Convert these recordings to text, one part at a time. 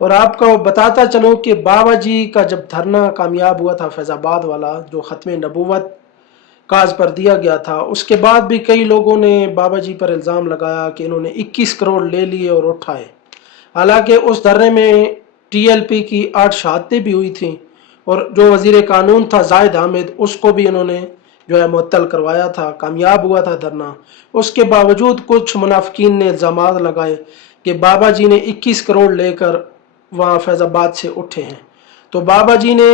और आपको बताता चलूँ कि बाबा जी का जब धरना कामयाब हुआ था फैज़ाबाद वाला, जो ख़त्म नबूवत काज पर दिया गया था, उसके बाद भी कई लोगों ने बाबा जी पर इल्ज़ाम लगाया कि इन्होंने 21 करोड़ ले लिए और उठाए। हालांकि उस धरने में टीएलपी की 8 शहादतें भी हुई थी और जो वजीर कानून था जाहिद हामिद, उसको भी इन्होंने जो है मुअत्तल करवाया था, कामयाब हुआ था धरना। उसके बावजूद कुछ मुनाफिकीन ने इल्ज़ाम लगाए कि बाबा जी ने 21 करोड़ लेकर वहाँ फैज़ाबाद से उठे हैं। तो बाबा जी ने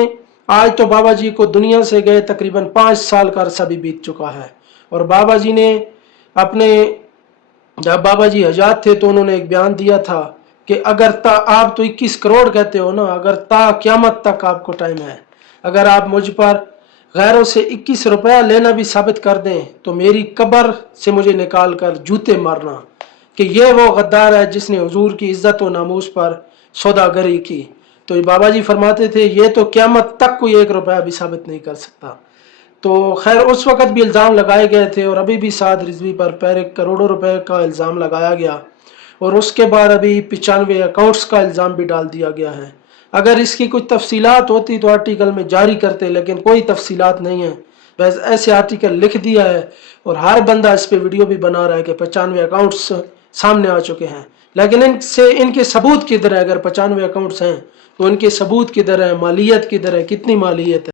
आज तो बाबा जी को दुनिया से गए तकरीबन 5 साल का अरसा भी बीत चुका है। और बाबा जी ने अपने, जब बाबा जी हयात थे तो उन्होंने एक बयान दिया था कि अगर आप तो 21 करोड़ कहते हो ना, अगर क़यामत तक आपको टाइम है, अगर आप मुझ पर गैरों से 21 रुपया लेना भी साबित कर दें तो मेरी कब्र से मुझे निकाल कर जूते मारना कि ये वो गद्दार है जिसने हुजूर की इज्जत व नामूस पर सौदागरी की। तो बाबा जी फरमाते थे ये तो क़यामत तक कोई 1 रुपया भी साबित नहीं कर सकता। तो खैर उस वक़्त भी इल्ज़ाम लगाए गए थे और अभी भी साद रिजवी पर पैर करोड़ों रुपए का इल्ज़ाम लगाया गया और उसके बाद अभी 95 अकाउंट्स का इल्ज़ाम भी डाल दिया गया है। अगर इसकी कुछ तफसीलात होती तो आर्टिकल में जारी करते, लेकिन कोई तफसीलात नहीं है। बस ऐसे आर्टिकल लिख दिया है और हर बंदा इस पे वीडियो भी बना रहा है कि 95 अकाउंट्स सामने आ चुके हैं, लेकिन इनसे इनके सबूत किधर है? अगर 95 अकाउंट्स हैं तो इनके सबूत किधर है? मालियत किधर है? कितनी मालियत है?